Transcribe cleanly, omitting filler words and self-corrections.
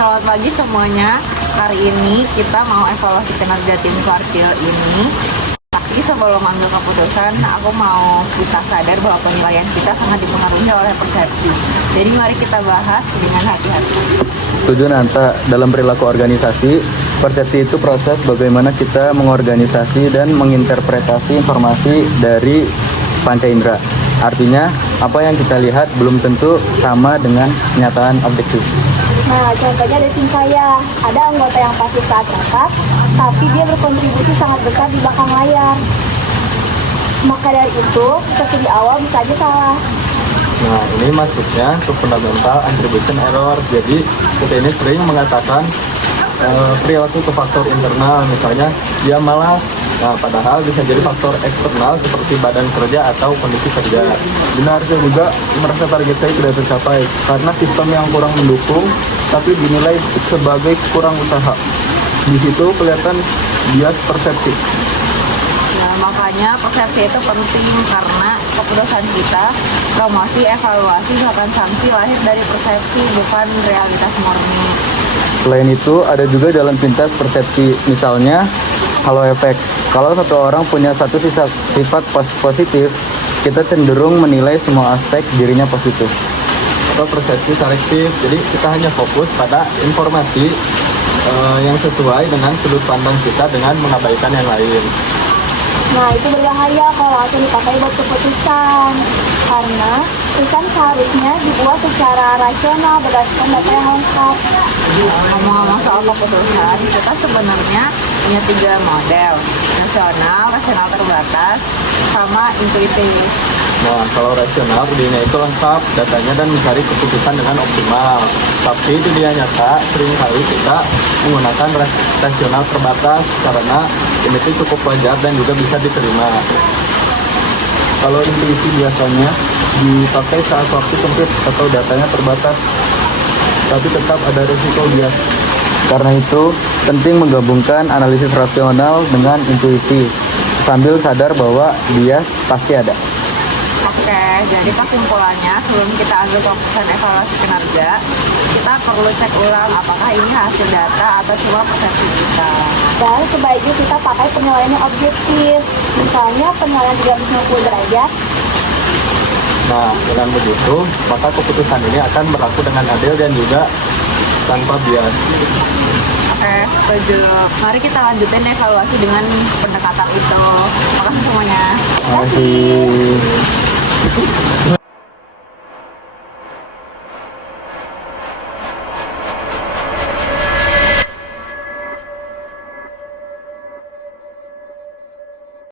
Selamat pagi semuanya. Hari ini kita mau evaluasi kinerja tim kuartil ini. Tapi sebelum ambil keputusan, aku mau kita sadar bahwa penilaian kita sangat dipengaruhi oleh persepsi. Jadi mari kita bahas dengan hati-hati. Setuju Nanta, dalam perilaku organisasi, persepsi itu proses bagaimana kita mengorganisasi dan menginterpretasi informasi dari panca indera. Artinya, apa yang kita lihat belum tentu sama dengan kenyataan objektif. Nah, contohnya dari tim saya, ada anggota yang pasif saat rapat, tapi dia berkontribusi sangat besar di belakang layar. Maka dari itu, persepsi di awal bisa aja salah. Nah, ini masuknya ke fundamental attribution error. Jadi, kita ini sering mengatakan perilaku ke faktor internal, misalnya dia malas. Nah, padahal bisa jadi faktor eksternal seperti badan kerja atau kondisi kerja. Benarnya juga merasa target saya tidak tercapai karena sistem yang kurang mendukung, tapi dinilai sebagai kurang usaha. Di situ kelihatan bias persepsi. Nah, makanya persepsi itu penting karena keputusan kita, promosi, evaluasi, bahkan sanksi lahir dari persepsi, bukan realitas murni. Selain itu, ada juga jalan pintas persepsi, misalnya halo efek. Kalau satu orang punya satu sifat positif, kita cenderung menilai semua aspek dirinya positif. Atau persepsi selektif, jadi kita hanya fokus pada informasi yang sesuai dengan sudut pandang kita dengan mengabaikan yang lain. Nah, itu berbahaya kalau langsung dipakai buat keputusan. Karena keputusan seharusnya dibuat secara rasional berdasarkan data yang lengkap. Ngomong-ngomong soal keputusan, kita sebenarnya punya 3 model: rasional terbatas, sama intuitif. Nah, kalau rasional idenya itu lengkap, datanya dan mencari keputusan dengan optimal. Tapi di dunia nyata, seringkali kita menggunakan rasional terbatas karena ini tuh cukup wajar dan juga bisa diterima. Kalau intuisi biasanya dipakai saat waktu sempit atau datanya terbatas, tapi tetap ada risiko bias. Karena itu, penting menggabungkan analisis rasional dengan intuisi, sambil sadar bahwa bias pasti ada. Oke, jadi kesimpulannya sebelum kita ambil keputusan evaluasi kinerja, kita perlu cek ulang apakah ini hasil data atau cuma persepsi kita. Dan sebaiknya kita pakai penilaian yang objektif. Misalnya penilaian 360 derajat. Nah, dengan begitu, maka keputusan ini akan berlaku dengan adil dan juga tanpa bias. Oke, setuju. Mari kita lanjutin evaluasi dengan pendekatan itu. Makasih semuanya. Terima kasih.